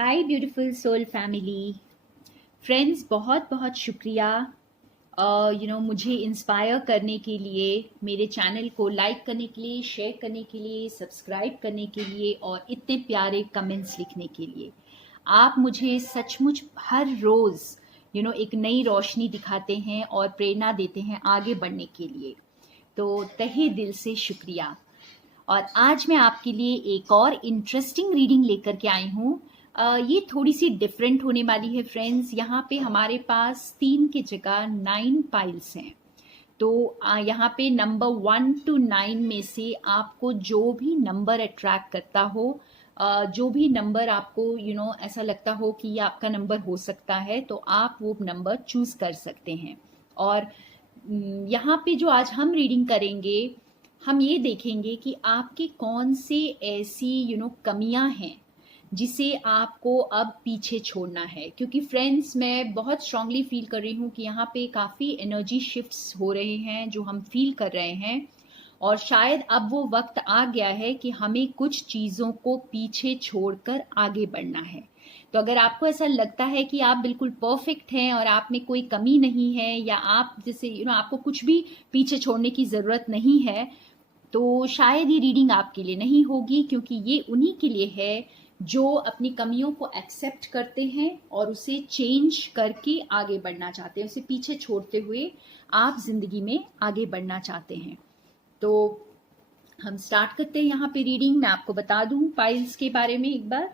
हाय beautiful soul family friends, बहुत बहुत शुक्रिया मुझे इंस्पायर करने के लिए, मेरे चैनल को लाइक करने के लिए, शेयर करने के लिए, सब्सक्राइब करने के लिए और इतने प्यारे कमेंट्स लिखने के लिए। आप मुझे सचमुच हर रोज़ एक नई रोशनी दिखाते हैं और प्रेरणा देते हैं आगे बढ़ने के लिए। तो तहे दिल से शुक्रिया। और आज मैं आपके लिए एक और इंटरेस्टिंग रीडिंग लेकर के आई हूँ। ये थोड़ी सी डिफरेंट होने वाली है फ्रेंड्स। यहाँ पे हमारे पास 3 की जगह 9 पाइल्स हैं। तो यहाँ पे नंबर 1 to 9 में से आपको जो भी नंबर अट्रैक्ट करता हो, जो भी नंबर आपको ऐसा लगता हो कि ये आपका नंबर हो सकता है, तो आप वो नंबर चूज कर सकते हैं। और यहाँ पे जो आज हम रीडिंग करेंगे, हम ये देखेंगे कि आपके कौन से ऐसी कमियां हैं जिसे आपको अब पीछे छोड़ना है। क्योंकि फ्रेंड्स, मैं बहुत स्ट्रांगली फील कर रही हूँ कि यहाँ पे काफ़ी एनर्जी शिफ्ट्स हो रहे हैं जो हम फील कर रहे हैं, और शायद अब वो वक्त आ गया है कि हमें कुछ चीज़ों को पीछे छोड़कर आगे बढ़ना है। तो अगर आपको ऐसा लगता है कि आप बिल्कुल परफेक्ट हैं और आप में कोई कमी नहीं है, या आप जैसे आपको कुछ भी पीछे छोड़ने की ज़रूरत नहीं है, तो शायद ये रीडिंग आपके लिए नहीं होगी। क्योंकि ये उन्हीं के लिए है जो अपनी कमियों को एक्सेप्ट करते हैं और उसे चेंज करके आगे बढ़ना चाहते हैं, उसे पीछे छोड़ते हुए आप जिंदगी में आगे बढ़ना चाहते हैं। तो हम स्टार्ट करते हैं यहाँ पे रीडिंग। मैं आपको बता दूं पाइल्स के बारे में एक बार।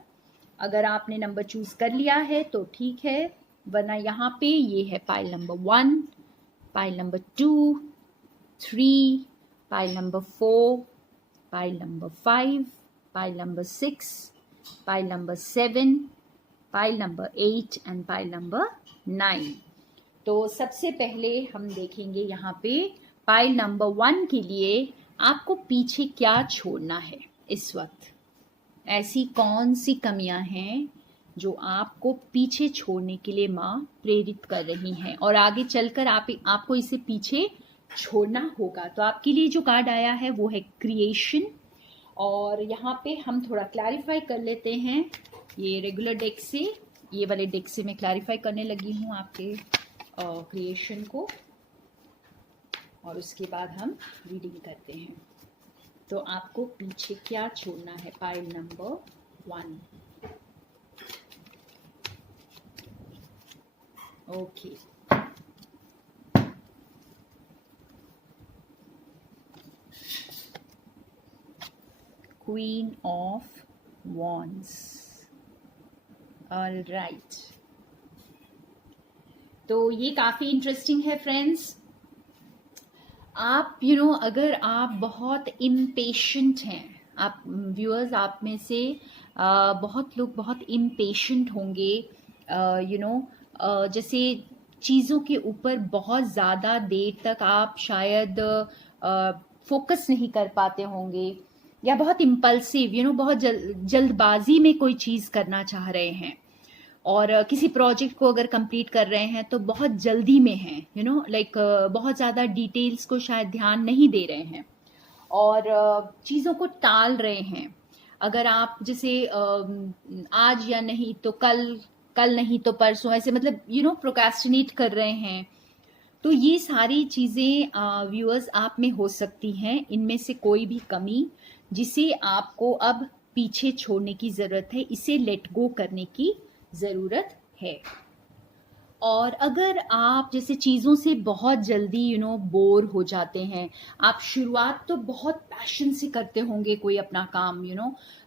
अगर आपने नंबर चूज कर लिया है तो ठीक है, वरना यहाँ पे ये है pile number 1, pile number 2, 3, pile number 4, pile number 5, pile number 6, pile number 7, pile number 8 and pile number 9। तो सबसे पहले हम देखेंगे यहाँ पे पाइल नंबर 1 के लिए आपको पीछे क्या छोड़ना है इस वक्त। ऐसी कौन सी कमियां हैं जो आपको पीछे छोड़ने के लिए माँ प्रेरित कर रही हैं, और आगे चलकर आपको इसे पीछे छोड़ना होगा। तो आपके लिए जो कार्ड आया है वो है क्रिएशन। और यहाँ पे हम थोड़ा क्लैरिफाई कर लेते हैं। ये रेगुलर डेक से, ये वाले डेक से मैं क्लैरिफाई करने लगी हूँ आपके क्रिएशन को, और उसके बाद हम रीडिंग करते हैं। तो आपको पीछे क्या छोड़ना है pile number 1। Okay, queen of wands. All right, तो ये काफी इंटरेस्टिंग है फ्रेंड्स। आप अगर आप बहुत इम्पेशेंट हैं, आप व्यूअर्स, आप में से बहुत लोग बहुत इम्पेशेंट होंगे। जैसे चीज़ों के ऊपर बहुत ज़्यादा देर तक आप शायद फोकस नहीं कर पाते होंगे, या बहुत इम्पल्सिव बहुत जल्दबाजी में कोई चीज़ करना चाह रहे हैं, और किसी प्रोजेक्ट को अगर कंप्लीट कर रहे हैं तो बहुत जल्दी में हैं, बहुत ज़्यादा डिटेल्स को शायद ध्यान नहीं दे रहे हैं, और चीज़ों को टाल रहे हैं। अगर आप जैसे आज या नहीं तो कल, कल नहीं तो परसों, ऐसे मतलब प्रोक्रेस्टिनेट कर रहे हैं। तो ये सारी चीज़ें व्यूअर्स आप में हो सकती हैं। इनमें से कोई भी कमी जिसे आपको अब पीछे छोड़ने की ज़रूरत है, इसे लेट गो करने की ज़रूरत है। और अगर आप जैसे चीज़ों से बहुत जल्दी बोर हो जाते हैं, आप शुरुआत तो बहुत पैशन से करते होंगे कोई अपना काम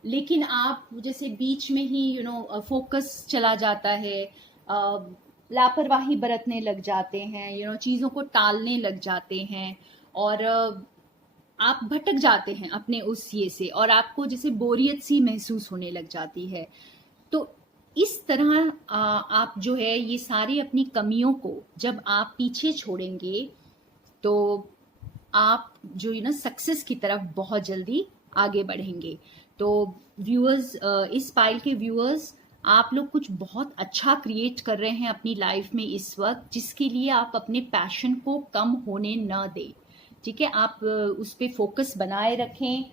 लेकिन आप जैसे बीच में ही फोकस चला जाता है, लापरवाही बरतने लग जाते हैं, चीज़ों को टालने लग जाते हैं, और आप भटक जाते हैं अपने उस ये से, और आपको जैसे बोरियत सी महसूस होने लग जाती है। तो इस तरह आप जो है ये सारी अपनी कमियों को जब आप पीछे छोड़ेंगे, तो आप जो सक्सेस की तरफ बहुत जल्दी आगे बढ़ेंगे। तो व्यूअर्स, इस पाइल के व्यूअर्स, आप लोग कुछ बहुत अच्छा क्रिएट कर रहे हैं अपनी लाइफ में इस वक्त, जिसके लिए आप अपने पैशन को कम होने न दें। ठीक है, आप उस पर फोकस बनाए रखें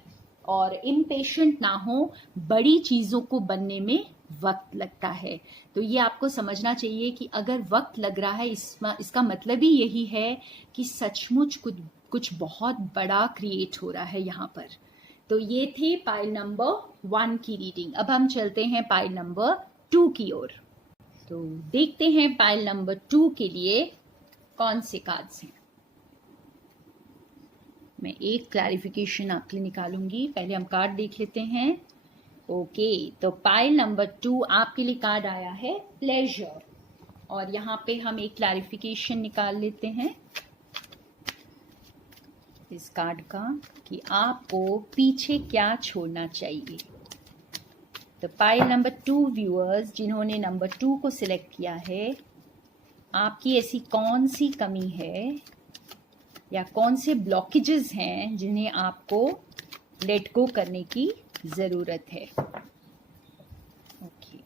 और इम्पेशेंट ना हो, बड़ी चीज़ों को बनने में वक्त लगता है। तो ये आपको समझना चाहिए कि अगर वक्त लग रहा है इसका मतलब ही यही है कि सचमुच कुछ कुछ बहुत बड़ा क्रिएट हो रहा है यहाँ पर। तो ये थे पाइल नंबर 1 की रीडिंग। अब हम चलते हैं पाइल नंबर 2 की ओर। तो देखते हैं पाइल नंबर 2 के लिए कौन से कार्ड्स हैं। मैं एक क्लैरिफिकेशन आपके लिए निकालूंगी, पहले हम कार्ड देख लेते हैं। ओके, तो पाइल नंबर 2 आपके लिए कार्ड आया है प्लेजर, और यहाँ पे हम एक क्लैरिफिकेशन निकाल लेते हैं इस कार्ड का कि आपको पीछे क्या छोड़ना चाहिए। तो पाइल नंबर 2 व्यूअर्स जिन्होंने नंबर 2 को सिलेक्ट किया है, आपकी ऐसी कौन सी कमी है या कौन से ब्लॉकेजेस हैं जिन्हें आपको लेट गो करने की ज़रूरत है। Okay,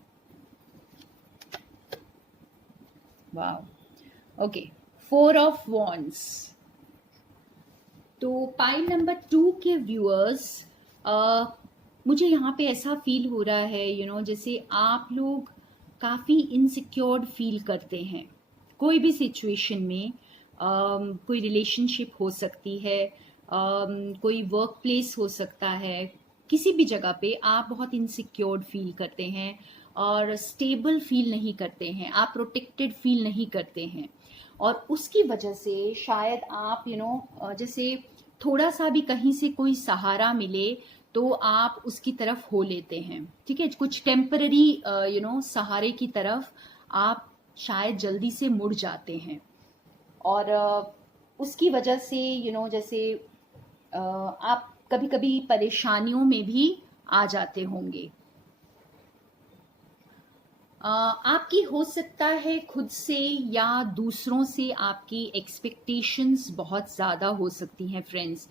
wow, okay, 4 of wands. तो पाइल नंबर 2 के व्यूअर्स, मुझे यहाँ पे ऐसा फील हो रहा है जैसे आप लोग काफ़ी इनसिक्योर्ड फील करते हैं कोई भी सिचुएशन में। कोई रिलेशनशिप हो सकती है, कोई वर्क प्लेस हो सकता है, किसी भी जगह पे आप बहुत इनसिक्योर्ड फील करते हैं और स्टेबल फील नहीं करते हैं, आप प्रोटेक्टेड फील नहीं करते हैं। और उसकी वजह से शायद आप जैसे थोड़ा सा भी कहीं से कोई सहारा मिले तो आप उसकी तरफ हो लेते हैं। ठीक है, कुछ टेम्पररी सहारे की तरफ आप शायद जल्दी से मुड़ जाते हैं, और उसकी वजह से जैसे आप कभी कभी परेशानियों में भी आ जाते होंगे। आपकी हो सकता है खुद से या दूसरों से आपकी एक्सपेक्टेशंस बहुत ज़्यादा हो सकती हैं फ्रेंड्स,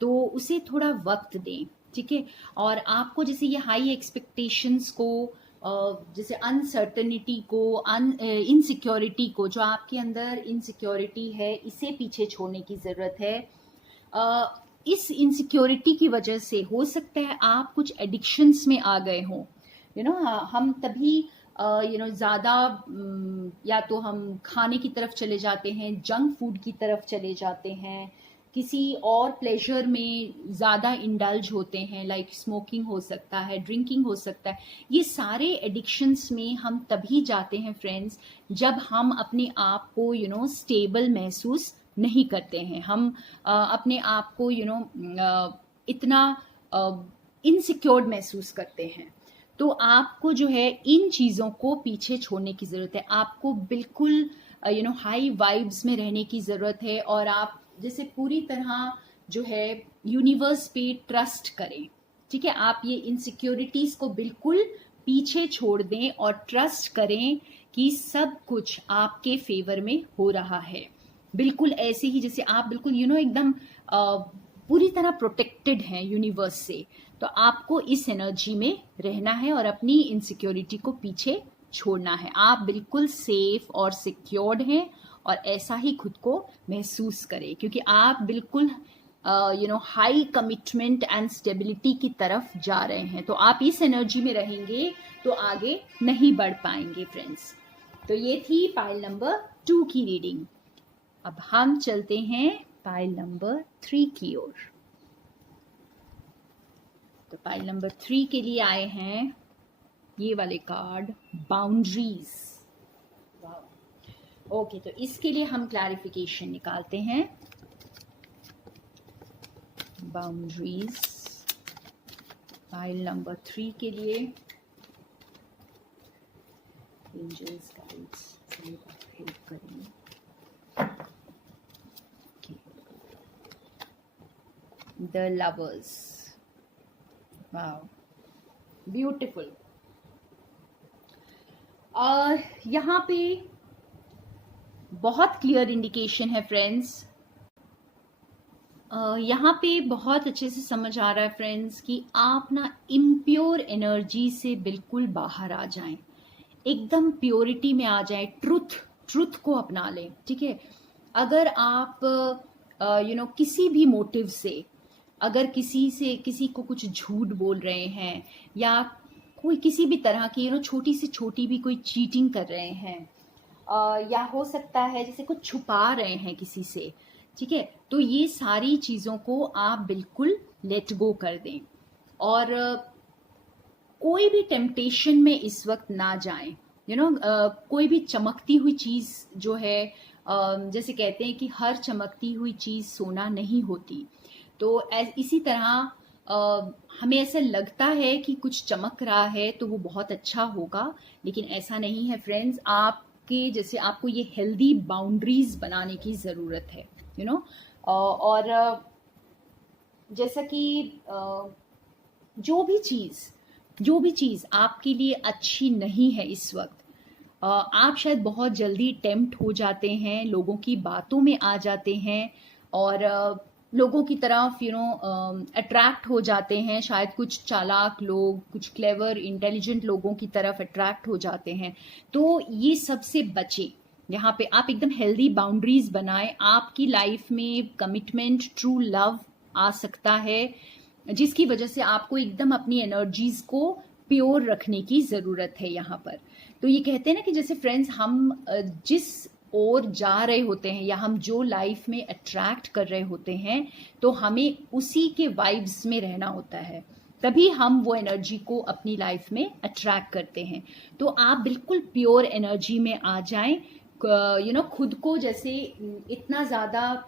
तो उसे थोड़ा वक्त दें। ठीक है, और आपको जैसे ये हाई एक्सपेक्टेशंस को, जैसे अनसर्टनिटी को, इनसिक्योरिटी को, जो आपके अंदर इनसिक्योरिटी है, इसे पीछे छोड़ने की ज़रूरत है। इस इनसिक्योरिटी की वजह से हो सकता है आप कुछ एडिक्शंस में आ गए हों। हम तभी ज़्यादा या तो हम खाने की तरफ चले जाते हैं, जंक फूड की तरफ चले जाते हैं, किसी और प्लेजर में ज़्यादा इंडल्ज होते हैं, लाइक स्मोकिंग हो सकता है, ड्रिंकिंग हो सकता है। ये सारे एडिक्शंस में हम तभी जाते हैं फ्रेंड्स जब हम अपने आप को स्टेबल महसूस नहीं करते हैं, हम अपने आप को इतना इनसिक्योर्ड महसूस करते हैं। तो आपको जो है इन चीज़ों को पीछे छोड़ने की ज़रूरत है। आपको बिल्कुल हाई वाइब्स में रहने की ज़रूरत है, और आप जैसे पूरी तरह जो है यूनिवर्स पे ट्रस्ट करें। ठीक है, आप ये इनसिक्योरिटीज़ को बिल्कुल पीछे छोड़ दें और ट्रस्ट करें कि सब कुछ आपके फेवर में हो रहा है। बिल्कुल ऐसे ही जैसे आप बिल्कुल एकदम पूरी तरह प्रोटेक्टेड हैं यूनिवर्स से। तो आपको इस एनर्जी में रहना है और अपनी इनसिक्योरिटी को पीछे छोड़ना है। आप बिल्कुल सेफ और सिक्योर्ड हैं, और ऐसा ही खुद को महसूस करें, क्योंकि आप बिल्कुल हाई कमिटमेंट एंड स्टेबिलिटी की तरफ जा रहे हैं। तो आप इस एनर्जी में रहेंगे तो आगे नहीं बढ़ पाएंगे फ्रेंड्स। तो ये थी पाइल नंबर 2 की रीडिंग। अब हम चलते हैं पाइल नंबर 3 की ओर। तो पाइल नंबर 3 के लिए आए हैं ये वाले कार्ड, बाउंड्रीज। ओके, तो इसके लिए हम क्लैरिफिकेशन निकालते हैं। बाउंड्रीज पाइल नंबर 3 के लिए। एंजल्स गाइड्स हेल्प करेंगे। The lovers, wow, beautiful. और यहाँ पे बहुत क्लियर इंडिकेशन है फ्रेंड्स। यहाँ पे बहुत अच्छे से समझ आ रहा है फ्रेंड्स कि आप ना इम्प्योर एनर्जी से बिल्कुल बाहर आ जाएं, एकदम प्योरिटी में आ जाएं, ट्रुथ को अपना लें। ठीक है, अगर आप किसी भी मोटिव से, अगर किसी को कुछ झूठ बोल रहे हैं, या कोई किसी भी तरह की छोटी से छोटी भी कोई चीटिंग कर रहे हैं, या हो सकता है जैसे कुछ छुपा रहे हैं किसी से, ठीक है, तो ये सारी चीज़ों को आप बिल्कुल लेट गो कर दें। और कोई भी टेम्पटेशन में इस वक्त ना जाएं। कोई भी चमकती हुई चीज़ जो है, जैसे कहते हैं कि हर चमकती हुई चीज़ सोना नहीं होती, तो इसी तरह हमें ऐसा लगता है कि कुछ चमक रहा है तो वो बहुत अच्छा होगा, लेकिन ऐसा नहीं है फ्रेंड्स। आपके जैसे आपको ये हेल्दी बाउंड्रीज बनाने की ज़रूरत है, और जैसा कि जो भी चीज़ आपके लिए अच्छी नहीं है इस वक्त, आप शायद बहुत जल्दी टेम्प्ट हो जाते हैं, लोगों की बातों में आ जाते हैं और लोगों की तरफ अट्रैक्ट हो जाते हैं। शायद कुछ चालाक लोग, कुछ क्लेवर इंटेलिजेंट लोगों की तरफ अट्रैक्ट हो जाते हैं। तो ये सबसे बचे। यहाँ पे आप एकदम हेल्दी बाउंड्रीज बनाएं। आपकी लाइफ में कमिटमेंट, ट्रू लव आ सकता है, जिसकी वजह से आपको एकदम अपनी एनर्जीज को प्योर रखने की ज़रूरत है यहाँ पर। तो ये कहते हैं ना कि जैसे फ्रेंड्स, हम जिस ओर जा रहे होते हैं या हम जो लाइफ में अट्रैक्ट कर रहे होते हैं, तो हमें उसी के वाइब्स में रहना होता है, तभी हम वो एनर्जी को अपनी लाइफ में अट्रैक्ट करते हैं। तो आप बिल्कुल प्योर एनर्जी में आ जाएं। खुद को जैसे इतना ज़्यादा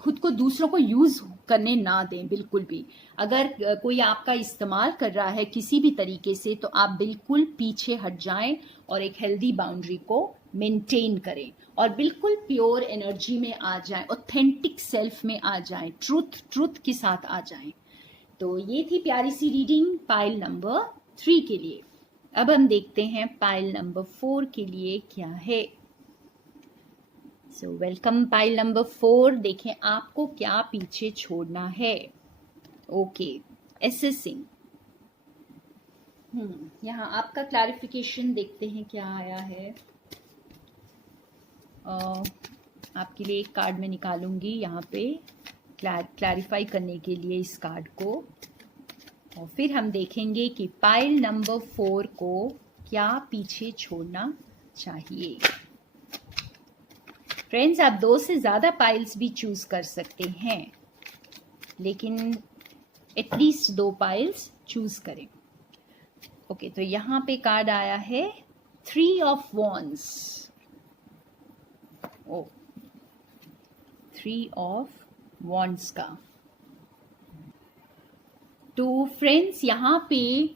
खुद को दूसरों को यूज करने ना दें बिल्कुल भी। अगर कोई आपका इस्तेमाल कर रहा है किसी भी तरीके से, तो आप बिल्कुल पीछे हट जाएं और एक हेल्दी बाउंड्री को मेंटेन करें और बिल्कुल प्योर एनर्जी में आ जाएं, ऑथेंटिक सेल्फ में आ जाएं, ट्रुथ के साथ आ जाएं। तो ये थी प्यारी सी रीडिंग पाइल नंबर 3 के लिए। अब हम देखते हैं पाइल नंबर 4 के लिए क्या है। सो वेलकम पाइल नंबर 4। देखें आपको क्या पीछे छोड़ना है। Okay, assessing. यहाँ आपका क्लैरिफिकेशन देखते हैं क्या आया है। आपके लिए एक कार्ड मैं निकालूंगी यहाँ पे क्लैरिफाई करने के लिए इस कार्ड को, और फिर हम देखेंगे कि पाइल नंबर 4 को क्या पीछे छोड़ना चाहिए। फ्रेंड्स, आप 2 से ज़्यादा पाइल्स भी चूज कर सकते हैं, लेकिन एटलीस्ट 2 पाइल्स चूज करें। ओके, तो यहाँ पे कार्ड आया है 3 ऑफ वॉन्ड्स। ओ, 3 ऑफ वॉन्ड्स का। तो फ्रेंड्स, यहाँ पे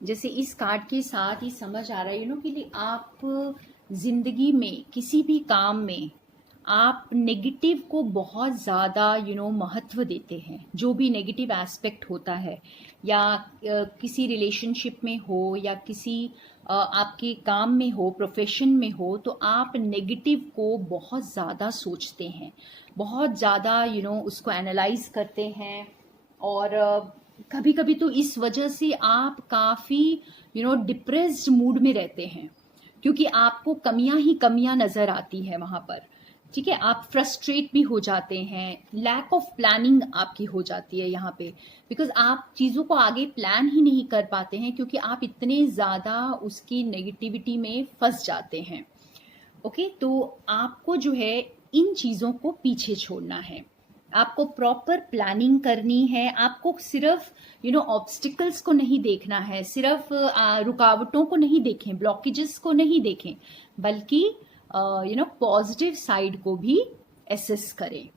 जैसे इस कार्ड के साथ ही समझ आ रहा है कि आप जिंदगी में किसी भी काम में आप नेगेटिव को बहुत ज़्यादा महत्व देते हैं। जो भी नेगेटिव एस्पेक्ट होता है, या किसी रिलेशनशिप में हो या किसी आपके काम में हो, प्रोफेशन में हो, तो आप नेगेटिव को बहुत ज़्यादा सोचते हैं, बहुत ज़्यादा उसको एनालाइज करते हैं। और कभी कभी तो इस वजह से आप काफ़ी डिप्रेस्ड मूड में रहते हैं, क्योंकि आपको कमियां ही कमियां नज़र आती है वहाँ पर। ठीक है, आप फ्रस्ट्रेट भी हो जाते हैं, लैक ऑफ प्लानिंग आपकी हो जाती है यहाँ पे, बिकॉज आप चीज़ों को आगे प्लान ही नहीं कर पाते हैं, क्योंकि आप इतने ज़्यादा उसकी नेगेटिविटी में फंस जाते हैं। ओके, तो आपको जो है इन चीज़ों को पीछे छोड़ना है, आपको प्रॉपर प्लानिंग करनी है। आपको सिर्फ ऑब्स्टिकल्स को नहीं देखना है, सिर्फ रुकावटों को नहीं देखें, ब्लॉकेजेस को नहीं देखें, बल्कि पॉजिटिव साइड को भी एसेस करें।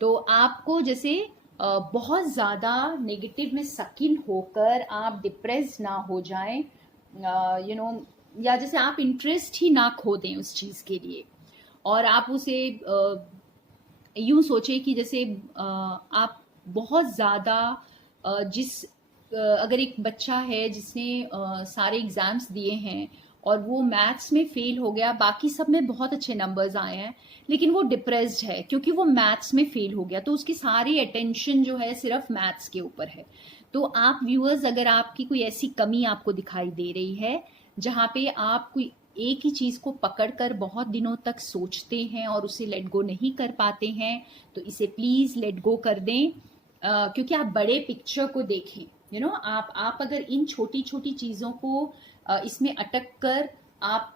तो आपको जैसे बहुत ज़्यादा नेगेटिव में सकिन होकर आप डिप्रेस ना हो जाएं, या जैसे आप इंटरेस्ट ही ना खो दें उस चीज़ के लिए, और आप उसे यूं सोचें कि जैसे आप बहुत ज़्यादा अगर एक बच्चा है जिसने सारे एग्ज़ाम्स दिए हैं और वो मैथ्स में फेल हो गया, बाकी सब में बहुत अच्छे नंबर्स आए हैं, लेकिन वो डिप्रेस्ड है क्योंकि वो मैथ्स में फेल हो गया, तो उसकी सारी अटेंशन जो है सिर्फ मैथ्स के ऊपर है। तो आप व्यूअर्स, अगर आपकी कोई ऐसी कमी आपको दिखाई दे रही है जहाँ पे आप कोई एक ही चीज़ को पकड़कर बहुत दिनों तक सोचते हैं और उसे लेट गो नहीं कर पाते हैं, तो इसे प्लीज़ लेट गो कर दें, क्योंकि आप बड़े पिक्चर को देखें। आप अगर इन छोटी छोटी चीजों को इसमें अटक कर आप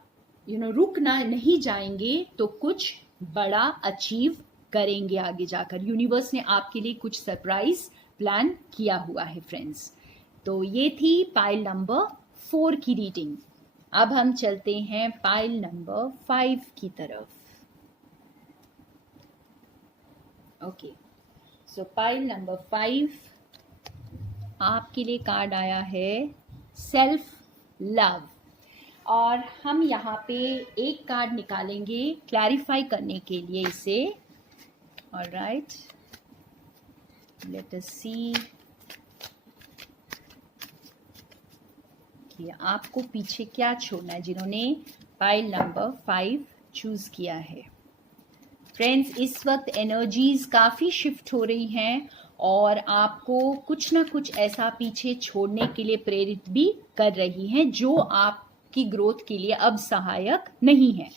रुक ना नहीं जाएंगे तो कुछ बड़ा अचीव करेंगे आगे जाकर। यूनिवर्स ने आपके लिए कुछ सरप्राइज प्लान किया हुआ है फ्रेंड्स। तो ये थी पाइल नंबर 4 की रीडिंग। अब हम चलते हैं पाइल नंबर 5 की तरफ। ओके, सो पाइल नंबर 5 आपके लिए कार्ड आया है सेल्फ लव। और हम यहाँ पे एक कार्ड निकालेंगे क्लैरिफाई करने के लिए इसे। ऑलराइट, लेट अस सी कि आपको पीछे क्या छोड़ना है जिन्होंने पाइल नंबर 5 चूज किया है। फ्रेंड्स, इस वक्त एनर्जीज काफ़ी शिफ्ट हो रही हैं और आपको कुछ ना कुछ ऐसा पीछे छोड़ने के लिए प्रेरित भी कर रही हैं जो आपकी ग्रोथ के लिए अब सहायक नहीं है।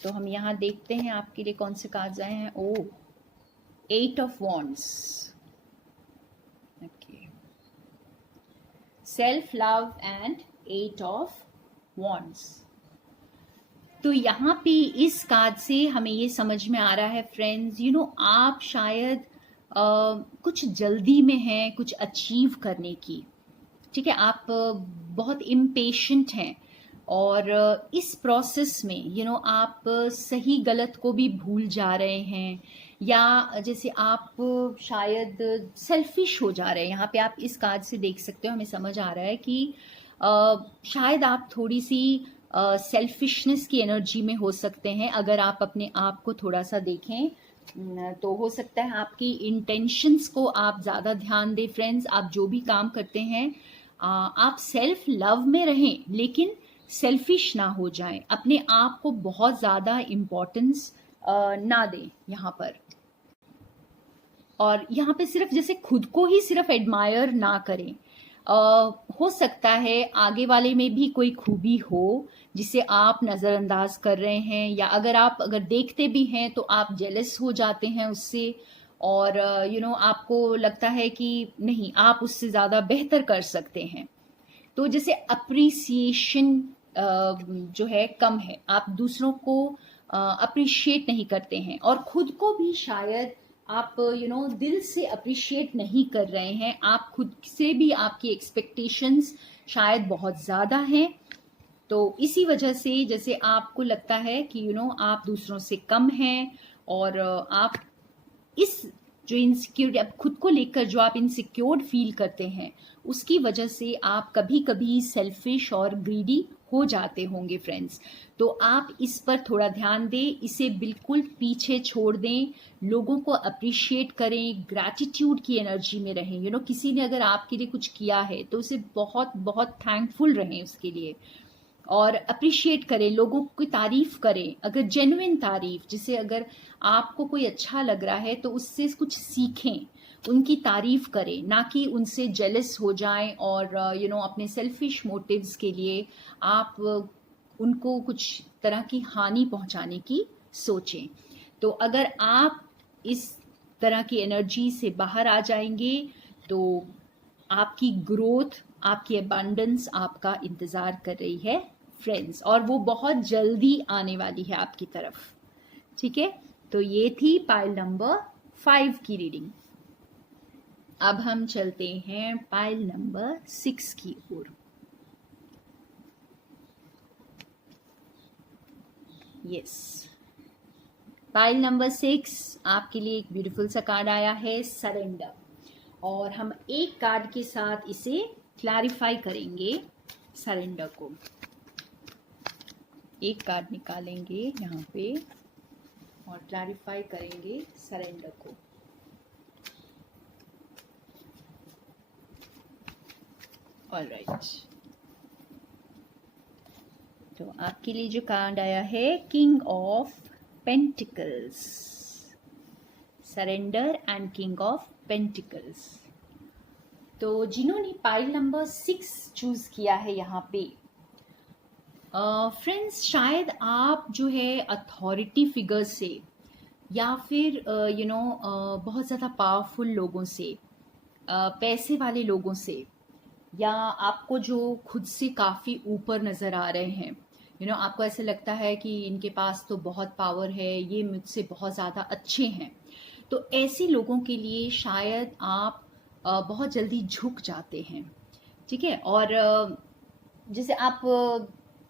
तो हम यहाँ देखते हैं आपके लिए कौन से कार्ड्स आए हैं। ओ, 8 of wands, okay, self love and 8 of wands. तो यहाँ पे इस कार्ड से हमें ये समझ में आ रहा है फ्रेंड्स, आप शायद कुछ जल्दी में हैं कुछ अचीव करने की। ठीक है, आप बहुत इम्पेशेंट हैं और इस प्रोसेस में आप सही गलत को भी भूल जा रहे हैं, या जैसे आप शायद सेल्फिश हो जा रहे हैं। यहाँ पे आप इस कार्ड से देख सकते हो, हमें समझ आ रहा है कि शायद आप थोड़ी सी सेल्फिशनेस की एनर्जी में हो सकते हैं। अगर आप अपने आप को थोड़ा सा देखें तो हो सकता है आपकी इंटेंशंस को आप ज़्यादा ध्यान दें। फ्रेंड्स, आप जो भी काम करते हैं आप सेल्फ लव में रहें लेकिन सेल्फिश ना हो जाएं, अपने आप को बहुत ज़्यादा इम्पोर्टेंस ना दें यहाँ पर। और यहाँ पे सिर्फ जैसे खुद को ही सिर्फ एडमायर ना करें। हो सकता है आगे वाले में भी कोई खूबी हो जिसे आप नज़रअंदाज कर रहे हैं, या अगर देखते भी हैं तो आप जेलस हो जाते हैं उससे, और आपको लगता है कि नहीं, आप उससे ज़्यादा बेहतर कर सकते हैं। तो जैसे अप्रिसिएशन जो है कम है, आप दूसरों को अप्रिशिएट नहीं करते हैं और खुद को भी शायद आप दिल से अप्रिशिएट नहीं कर रहे हैं। आप खुद से भी आपकी एक्सपेक्टेशंस शायद बहुत ज़्यादा हैं। तो इसी वजह से जैसे आपको लगता है कि आप दूसरों से कम हैं, और आप इस जो इनसिक्योरिटी, आप खुद को लेकर जो आप इनसिक्योर्ड फील करते हैं उसकी वजह से आप कभी कभी सेल्फिश और ग्रीडी हो जाते होंगे फ्रेंड्स। तो आप इस पर थोड़ा ध्यान दें, इसे बिल्कुल पीछे छोड़ दें, लोगों को अप्रिशिएट करें, ग्रैटिट्यूड की एनर्जी में रहें। किसी ने अगर आपके लिए कुछ किया है तो उसे बहुत बहुत थैंकफुल रहें उसके लिए, और अप्रिशिएट करें, लोगों की तारीफ करें, अगर जेन्युइन तारीफ, जिसे अगर आपको कोई अच्छा लग रहा है तो उससे कुछ सीखें, उनकी तारीफ करें, ना कि उनसे जेलस हो जाएं और अपने सेल्फिश मोटिव्स के लिए आप उनको कुछ तरह की हानि पहुंचाने की सोचें। तो अगर आप इस तरह की एनर्जी से बाहर आ जाएंगे तो आपकी ग्रोथ, आपकी अबंडेंस आपका इंतज़ार कर रही है फ्रेंड्स, और वो बहुत जल्दी आने वाली है आपकी तरफ। ठीक है, तो ये थी पाइल नंबर 5 की रीडिंग। अब हम चलते हैं पाइल नंबर 6 की ओर। यस, पाइल नंबर 6 आपके लिए एक ब्यूटीफुल सा कार्ड आया है, सरेंडर। और हम एक कार्ड के साथ इसे क्लैरिफाई करेंगे, सरेंडर को। एक कार्ड निकालेंगे यहाँ पे और क्लैरिफाई करेंगे सरेंडर को। ऑलराइट, तो आपके लिए जो कार्ड आया है, king of pentacles, surrender and king of pentacles. तो जिन्होंने पाइल नंबर 6 चूज किया है यहाँ पे, फ्रेंड्स, शायद आप जो है अथॉरिटी फिगर से या फिर बहुत ज़्यादा पावरफुल लोगों से पैसे वाले लोगों से, या आपको जो खुद से काफ़ी ऊपर नज़र आ रहे हैं, आपको ऐसे लगता है कि इनके पास तो बहुत पावर है, ये मुझसे बहुत ज़्यादा अच्छे हैं, तो ऐसे लोगों के लिए शायद आप बहुत जल्दी झुक जाते हैं। ठीक है। और जैसे आप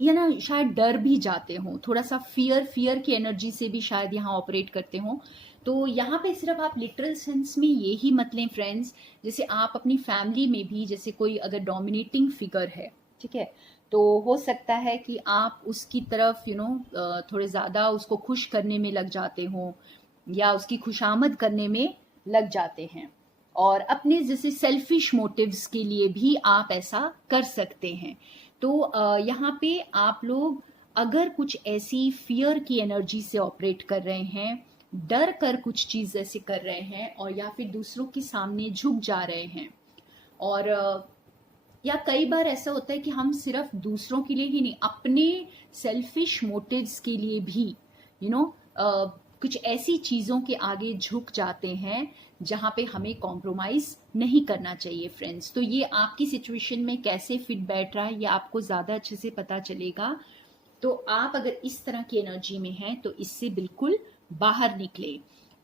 ये ना शायद डर भी जाते हो, थोड़ा सा फियर की एनर्जी से भी शायद यहाँ ऑपरेट करते हो। तो यहाँ पे सिर्फ आप लिटरल सेंस में ये ही मत लें फ्रेंड्स, जैसे आप अपनी फैमिली में भी जैसे कोई अगर डोमिनेटिंग फिगर है, ठीक है, तो हो सकता है कि आप उसकी तरफ थोड़े ज़्यादा उसको खुश करने में लग जाते हो, या उसकी खुशामद करने में लग जाते हैं, और अपने जैसे सेल्फिश मोटिव्स के लिए भी आप ऐसा कर सकते हैं। तो यहाँ पे आप लोग अगर कुछ ऐसी फियर की एनर्जी से ऑपरेट कर रहे हैं, डर कर कुछ चीज़ ऐसे कर रहे हैं, और या फिर दूसरों के सामने झुक जा रहे हैं, और या कई बार ऐसा होता है कि हम सिर्फ दूसरों के लिए ही नहीं, अपने सेल्फिश मोटिव्स के लिए भी कुछ ऐसी चीज़ों के आगे झुक जाते हैं जहाँ पे हमें कॉम्प्रोमाइज़ नहीं करना चाहिए फ्रेंड्स। तो ये आपकी सिचुएशन में कैसे फिट बैठ रहा है ये आपको ज़्यादा अच्छे से पता चलेगा। तो आप अगर इस तरह की एनर्जी में हैं तो इससे बिल्कुल बाहर निकले,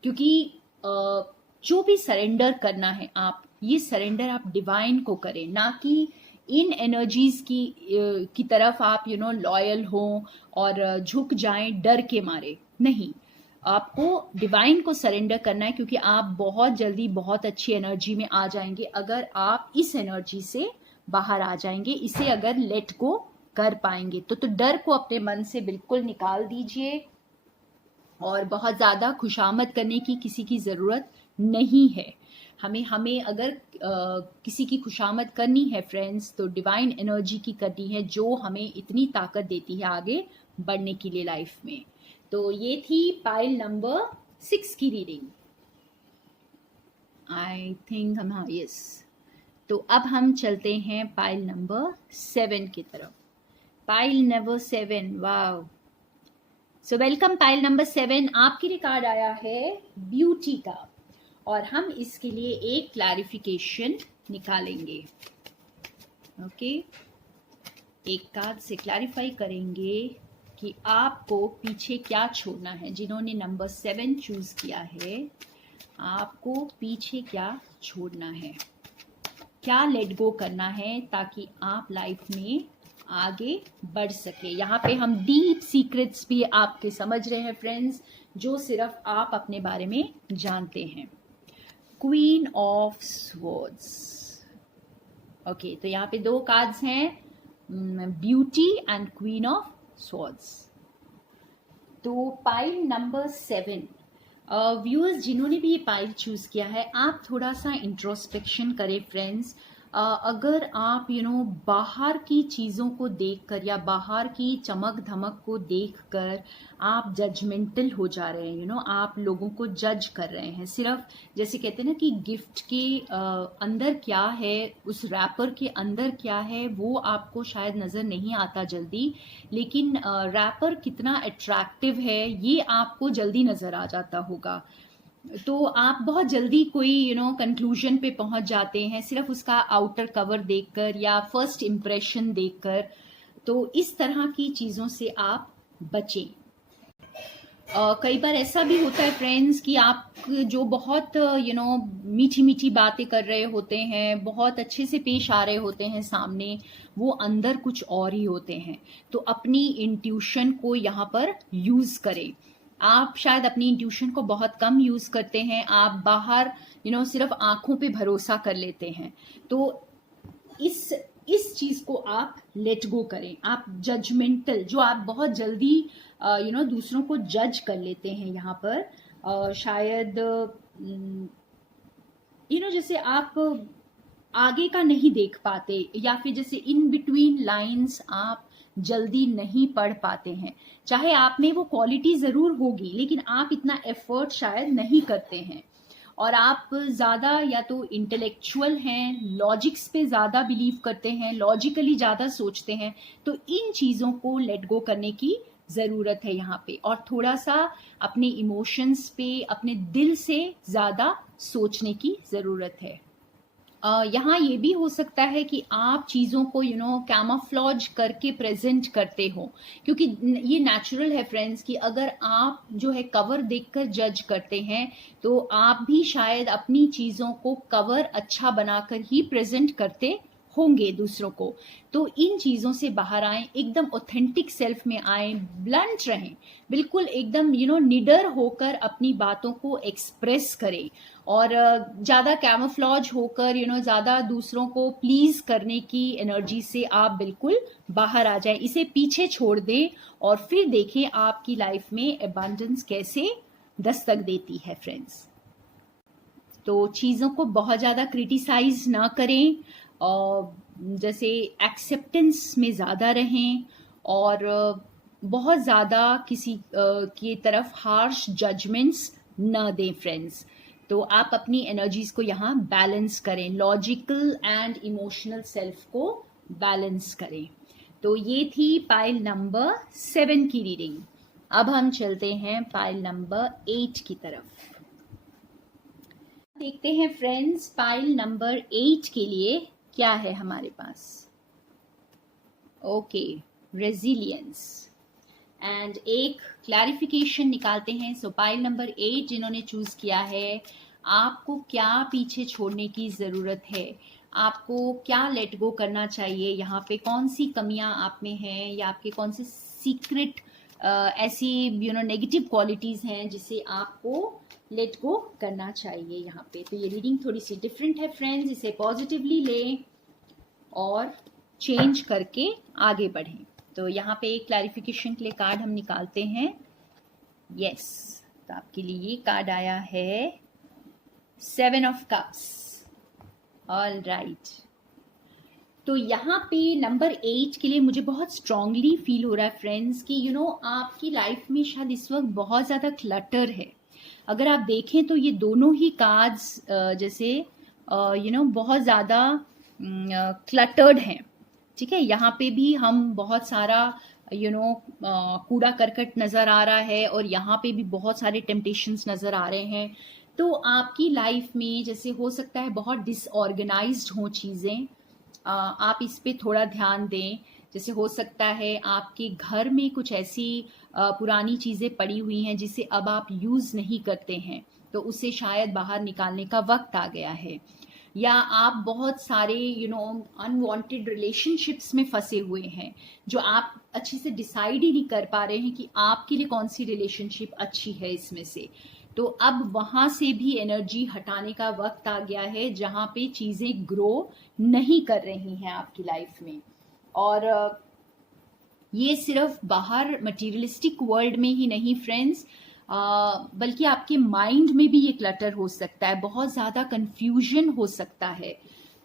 क्योंकि जो भी सरेंडर करना है आप, ये सरेंडर आप डिवाइन को करें, ना कि इन एनर्जीज की तरफ आप लॉयल हो और झुक जाएं डर के मारे। नहीं, आपको डिवाइन को सरेंडर करना है, क्योंकि आप बहुत जल्दी बहुत अच्छी एनर्जी में आ जाएंगे अगर आप इस एनर्जी से बाहर आ जाएंगे, इसे अगर लेट गो कर पाएंगे। तो डर को अपने मन से बिल्कुल निकाल दीजिए, और बहुत ज़्यादा खुशामद करने की किसी की ज़रूरत नहीं है। हमें अगर किसी की खुशामद करनी है फ्रेंड्स, तो डिवाइन एनर्जी की करनी है, जो हमें इतनी ताकत देती है आगे बढ़ने के लिए लाइफ में। तो ये थी पाइल नंबर 6 की रीडिंग, आई थिंक हाँ यस। तो अब हम चलते हैं पाइल नंबर 7 की तरफ। Pile number 7, wow. So welcome pile number 7। आपके लिए कार्ड आया है ब्यूटी का, और हम इसके लिए एक क्लैरिफिकेशन निकालेंगे। ओके, एक कार्ड से क्लैरिफाई करेंगे कि आपको पीछे क्या छोड़ना है। जिन्होंने नंबर 7 चूज किया है, आपको पीछे क्या छोड़ना है, क्या लेट गो करना है, ताकि आप लाइफ में आगे बढ़ सके। यहाँ पे हम डीप सीक्रेट्स भी आपके समझ रहे हैं फ्रेंड्स, जो सिर्फ आप अपने बारे में जानते हैं। Queen of swords. ओके, तो यहाँ पे 2 कार्ड्स हैं, beauty and queen of swords. तो पाइल नंबर 7, व्यूअर्स जिन्होंने भी ये पाइल चूज किया है, आप थोड़ा सा इंट्रोस्पेक्शन करें फ्रेंड्स। अगर आप बाहर की चीज़ों को देखकर या बाहर की चमक धमक को देखकर आप जजमेंटल हो जा रहे हैं, आप लोगों को जज कर रहे हैं, सिर्फ जैसे कहते हैं ना कि गिफ्ट के अंदर क्या है, उस रैपर के अंदर क्या है, वो आपको शायद नज़र नहीं आता जल्दी, लेकिन रैपर कितना अट्रैक्टिव है ये आपको जल्दी नज़र आ जाता होगा। तो आप बहुत जल्दी कोई कंक्लूजन पे पहुंच जाते हैं सिर्फ उसका आउटर कवर देखकर या फर्स्ट इम्प्रेशन देखकर। तो इस तरह की चीज़ों से आप बचें। कई बार ऐसा भी होता है फ्रेंड्स कि आप जो बहुत मीठी मीठी बातें कर रहे होते हैं, बहुत अच्छे से पेश आ रहे होते हैं सामने, वो अंदर कुछ और ही होते हैं। तो अपनी इंट्यूशन को यहाँ पर यूज़ करें। आप शायद अपनी इंट्यूशन को बहुत कम यूज करते हैं, आप बाहर सिर्फ आंखों पे भरोसा कर लेते हैं। तो इस चीज को आप लेट गो करें। आप जजमेंटल, जो आप बहुत जल्दी दूसरों को जज कर लेते हैं यहाँ पर, शायद जैसे आप आगे का नहीं देख पाते, या फिर जैसे इन बिटवीन लाइंस आप जल्दी नहीं पढ़ पाते हैं। चाहे आप में वो क्वालिटी जरूर होगी, लेकिन आप इतना एफर्ट शायद नहीं करते हैं, और आप ज़्यादा या तो इंटेलेक्चुअल हैं, लॉजिक्स पे ज़्यादा बिलीव करते हैं, लॉजिकली ज़्यादा सोचते हैं। तो इन चीज़ों को लेट गो करने की ज़रूरत है यहाँ पे, और थोड़ा सा अपने इमोशंस पे, अपने दिल से ज़्यादा सोचने की ज़रूरत है। यहाँ ये भी हो सकता है कि आप चीज़ों को कैमोफ्लॉज करके प्रेजेंट करते हो, क्योंकि ये नेचुरल है फ्रेंड्स कि अगर आप जो है कवर देखकर जज करते हैं तो आप भी शायद अपनी चीज़ों को कवर अच्छा बनाकर ही प्रेजेंट करते होंगे दूसरों को। तो इन चीज़ों से बाहर आएं, एकदम ऑथेंटिक सेल्फ में आएं, ब्लंट रहें, बिल्कुल एकदम निडर होकर अपनी बातों को एक्सप्रेस करें और ज़्यादा कैमोफ्लॉज होकर ज़्यादा दूसरों को प्लीज करने की एनर्जी से आप बिल्कुल बाहर आ जाएं, इसे पीछे छोड़ दें और फिर देखें आपकी लाइफ में एबंडेंस कैसे दस्तक देती है फ्रेंड्स। तो चीज़ों को बहुत ज़्यादा क्रिटिसाइज ना करें, जैसे एक्सेप्टेंस में ज़्यादा रहें और बहुत ज़्यादा किसी की तरफ हार्श जजमेंट्स न दें फ्रेंड्स। तो आप अपनी एनर्जीज को यहाँ बैलेंस करें, लॉजिकल एंड इमोशनल सेल्फ को बैलेंस करें। तो ये थी पाइल नंबर 7 की रीडिंग। अब हम चलते हैं पाइल नंबर 8 की तरफ। देखते हैं फ्रेंड्स पाइल नंबर 8 के लिए क्या है हमारे पास। ओके, रेजिलियंस एंड एक क्लैरिफिकेशन निकालते हैं। सो पाइल नंबर 8 जिन्होंने चूज किया है, आपको क्या पीछे छोड़ने की जरूरत है, आपको क्या लेट गो करना चाहिए, यहाँ पे कौन सी कमियां आप में हैं या आपके कौन से सीक्रेट ऐसी नेगेटिव क्वालिटीज हैं जिसे आपको लेट गो करना चाहिए यहाँ पे। तो ये रीडिंग थोड़ी सी डिफरेंट है फ्रेंड्स, इसे पॉजिटिवली लें और चेंज करके आगे बढ़ें। तो यहाँ पे एक क्लैरिफिकेशन के लिए कार्ड हम निकालते हैं। यस, तो आपके लिए ये कार्ड आया है 7 ऑफ कप्स। ऑल राइट, तो यहाँ पे नंबर 8 के लिए मुझे बहुत स्ट्रांगली फील हो रहा है फ्रेंड्स कि आपकी लाइफ में शायद इस वक्त बहुत ज़्यादा क्लटर है। अगर आप देखें तो ये दोनों ही कार्ड्स जैसे बहुत ज़्यादा क्लटर्ड हैं, ठीक है। यहाँ पे भी हम बहुत सारा कूड़ा करकट नज़र आ रहा है और यहाँ पे भी बहुत सारे टेम्पटेशंस नज़र आ रहे हैं। तो आपकी लाइफ में जैसे हो सकता है बहुत डिसऑर्गेनाइज्ड हों चीज़ें, आप इस पे थोड़ा ध्यान दें। जैसे हो सकता है आपके घर में कुछ ऐसी पुरानी चीज़ें पड़ी हुई हैं जिसे अब आप यूज़ नहीं करते हैं, तो उसे शायद बाहर निकालने का वक्त आ गया है। या आप बहुत सारे अनवांटेड रिलेशनशिप्स में फंसे हुए हैं जो आप अच्छे से डिसाइड ही नहीं कर पा रहे हैं कि आपके लिए कौन सी रिलेशनशिप अच्छी है इसमें से। तो अब वहां से भी एनर्जी हटाने का वक्त आ गया है जहां पे चीजें ग्रो नहीं कर रही हैं आपकी लाइफ में। और ये सिर्फ बाहर मटेरियलिस्टिक वर्ल्ड में ही नहीं फ्रेंड्स, बल्कि आपके माइंड में भी ये क्लटर हो सकता है, बहुत ज़्यादा कंफ्यूजन हो सकता है।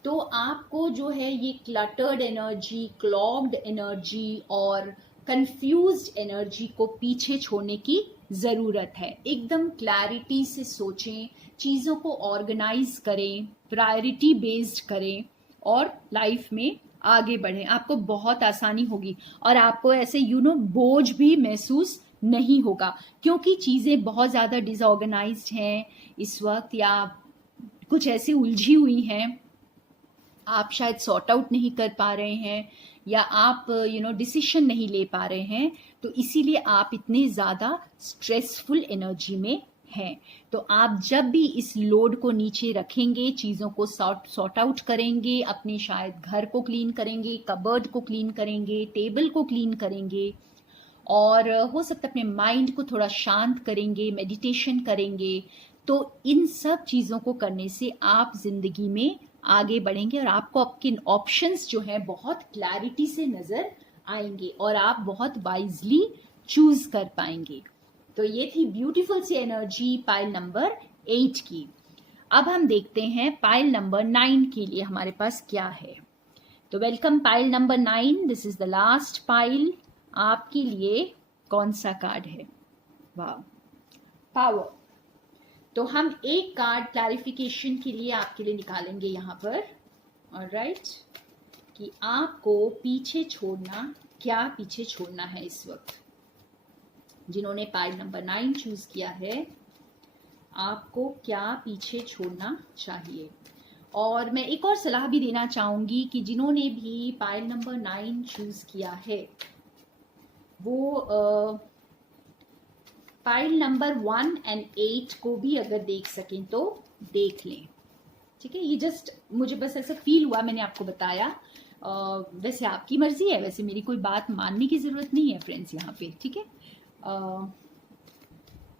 तो आपको जो है ये क्लटर्ड एनर्जी, क्लॉग्ड एनर्जी और कंफ्यूज्ड एनर्जी को पीछे छोड़ने की ज़रूरत है। एकदम क्लैरिटी से सोचें, चीज़ों को ऑर्गेनाइज करें, प्रायोरिटी बेस्ड करें और लाइफ में आगे बढ़ें। आपको बहुत आसानी होगी और आपको ऐसे बोझ भी महसूस नहीं होगा, क्योंकि चीज़ें बहुत ज़्यादा डिसऑर्गेनाइज्ड हैं इस वक्त या कुछ ऐसी उलझी हुई हैं, आप शायद सॉर्ट आउट नहीं कर पा रहे हैं या आप डिसीजन नहीं ले पा रहे हैं। तो इसीलिए आप इतने ज़्यादा स्ट्रेसफुल एनर्जी में हैं। तो आप जब भी इस लोड को नीचे रखेंगे, चीज़ों को सॉर्ट आउट करेंगे, अपने शायद घर को क्लीन करेंगे, कबर्ड को क्लीन करेंगे, टेबल को क्लीन करेंगे और हो सकता है अपने माइंड को थोड़ा शांत करेंगे, मेडिटेशन करेंगे, तो इन सब चीज़ों को करने से आप जिंदगी में आगे बढ़ेंगे और आपको आपके ऑप्शंस जो हैं बहुत क्लैरिटी से नजर आएंगे और आप बहुत वाइजली चूज कर पाएंगे। तो ये थी ब्यूटीफुल सी एनर्जी पाइल नंबर 8 की। अब हम देखते हैं पाइल नंबर 9 के लिए हमारे पास क्या है। तो welcome pile number 9, this is the last pile. आपके लिए कौन सा कार्ड है? वाह, पावर। तो हम एक कार्ड क्लैरिफिकेशन के लिए आपके लिए निकालेंगे यहाँ पर, ऑलराइट, कि आपको पीछे छोड़ना, क्या पीछे छोड़ना है इस वक्त। जिन्होंने पाइल नंबर 9 चूज किया है, आपको क्या पीछे छोड़ना चाहिए। और मैं एक और सलाह भी देना चाहूंगी कि जिन्होंने भी पाइल नंबर 9 चूज किया है वो पाइल नंबर 1 एंड 8 को भी अगर देख सकें तो देख लें। ठीक है, ये जस्ट मुझे बस ऐसा फील हुआ, मैंने आपको बताया। वैसे आपकी मर्जी है, वैसे मेरी कोई बात मानने की जरूरत नहीं है फ्रेंड्स यहाँ पे। ठीक है,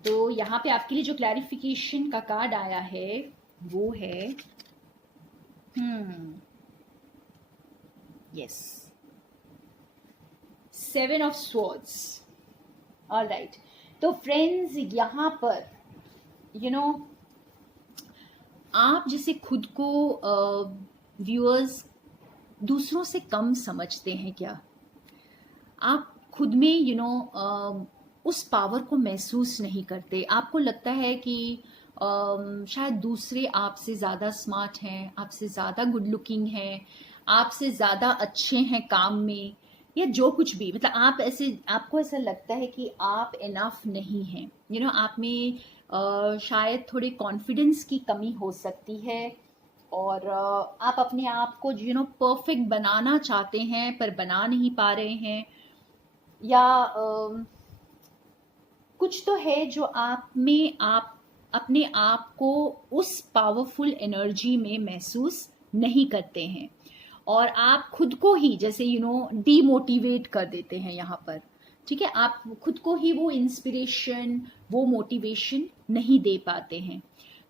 तो यहाँ पे आपके लिए जो क्लैरिफिकेशन का कार्ड आया है वो है यस, 7 ऑफ स्वॉर्ड्स। ऑलराइट, तो फ्रेंड्स यहाँ पर आप जैसे खुद को व्यूअर्स दूसरों से कम समझते हैं क्या? आप खुद में उस पावर को महसूस नहीं करते। आपको लगता है कि शायद दूसरे आपसे ज़्यादा स्मार्ट हैं, आपसे ज़्यादा गुड लुकिंग हैं, आपसे ज़्यादा अच्छे हैं काम में, या जो कुछ भी, मतलब आपको ऐसा लगता है कि आप इनफ नहीं हैं। आप में शायद थोड़े कॉन्फिडेंस की कमी हो सकती है और आप अपने आप को परफेक्ट बनाना चाहते हैं पर बना नहीं पा रहे हैं, या कुछ तो है जो आप अपने आप को उस पावरफुल एनर्जी में महसूस नहीं करते हैं और आप खुद को ही जैसे डीमोटिवेट कर देते हैं यहाँ पर। ठीक है, आप खुद को ही वो इंस्पिरेशन, वो मोटिवेशन नहीं दे पाते हैं।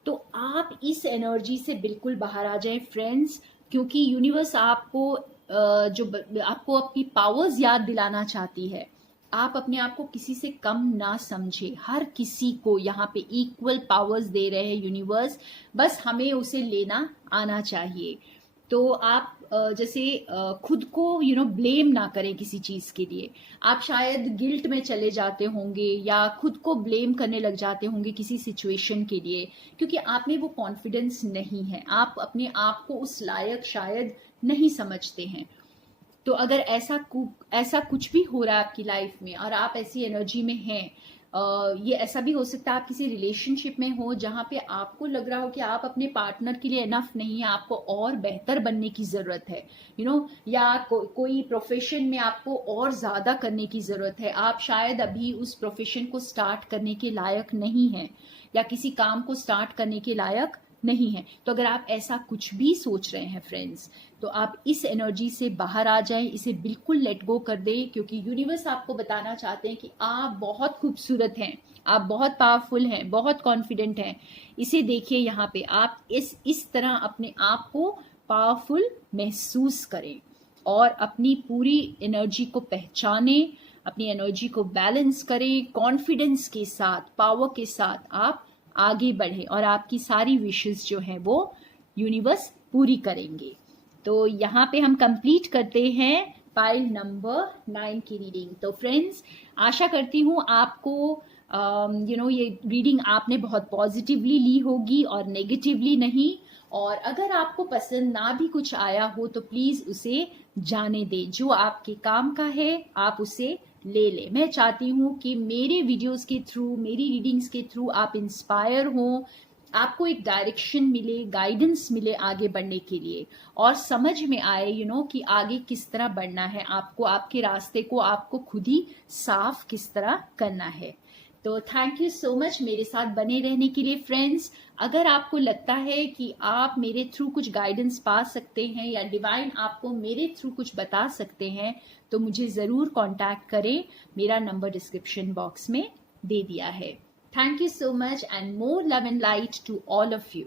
तो आप इस एनर्जी से बिल्कुल बाहर आ जाएं फ्रेंड्स, क्योंकि यूनिवर्स आपको आपको अपनी पावर्स याद दिलाना चाहती है। आप अपने आप को किसी से कम ना समझे, हर किसी को यहाँ पे इक्वल पावर्स दे रहे हैं यूनिवर्स, बस हमें उसे लेना आना चाहिए। तो आप जैसे खुद को ब्लेम ना करें किसी चीज के लिए। आप शायद गिल्ट में चले जाते होंगे या खुद को ब्लेम करने लग जाते होंगे किसी सिचुएशन के लिए, क्योंकि आप में वो कॉन्फिडेंस नहीं है, आप अपने आप को उस लायक शायद नहीं समझते हैं। तो अगर ऐसा कुछ भी हो रहा है आपकी लाइफ में और आप ऐसी एनर्जी में हैं, ये ऐसा भी हो सकता है आप किसी रिलेशनशिप में हो जहां पे आपको लग रहा हो कि आप अपने पार्टनर के लिए इनफ नहीं है, आपको और बेहतर बनने की जरूरत है, या कोई प्रोफेशन में आपको और ज्यादा करने की जरूरत है। आप शायद अभी उस प्रोफेशन को स्टार्ट करने के लायक नहीं है या किसी काम को स्टार्ट करने के लायक नहीं है। तो अगर आप ऐसा कुछ भी सोच रहे हैं फ्रेंड्स, तो आप इस एनर्जी से बाहर आ जाएं, इसे बिल्कुल लेट गो कर दें, क्योंकि यूनिवर्स आपको बताना चाहते हैं कि आप बहुत खूबसूरत हैं, आप बहुत पावरफुल हैं, बहुत कॉन्फिडेंट हैं। इसे देखिए यहाँ पे, आप इस तरह अपने आप को पावरफुल महसूस करें और अपनी पूरी एनर्जी को पहचाने, अपनी एनर्जी को बैलेंस करें, कॉन्फिडेंस के साथ, पावर के साथ आप आगे बढ़े और आपकी सारी विशेस जो है वो यूनिवर्स पूरी करेंगे। तो यहाँ पे हम कंप्लीट करते हैं पाइल नंबर 9 की रीडिंग। तो फ्रेंड्स, आशा करती हूँ आपको ये रीडिंग आपने बहुत पॉजिटिवली ली होगी और नेगेटिवली नहीं। और अगर आपको पसंद ना भी कुछ आया हो तो प्लीज उसे जाने दें, जो आपके काम का है आप उसे ले ले। मैं चाहती हूँ कि मेरे वीडियोस के थ्रू, मेरी रीडिंग्स के थ्रू आप इंस्पायर हो, आपको एक डायरेक्शन मिले, गाइडेंस मिले आगे बढ़ने के लिए, और समझ में आए कि आगे किस तरह बढ़ना है आपको, आपके रास्ते को आपको खुद ही साफ किस तरह करना है। तो थैंक यू सो मच मेरे साथ बने रहने के लिए फ्रेंड्स। अगर आपको लगता है कि आप मेरे थ्रू कुछ गाइडेंस पा सकते हैं या डिवाइन आपको मेरे थ्रू कुछ बता सकते हैं, तो मुझे ज़रूर कांटेक्ट करें। मेरा नंबर डिस्क्रिप्शन बॉक्स में दे दिया है। Thank you so much and more love and light to all of you.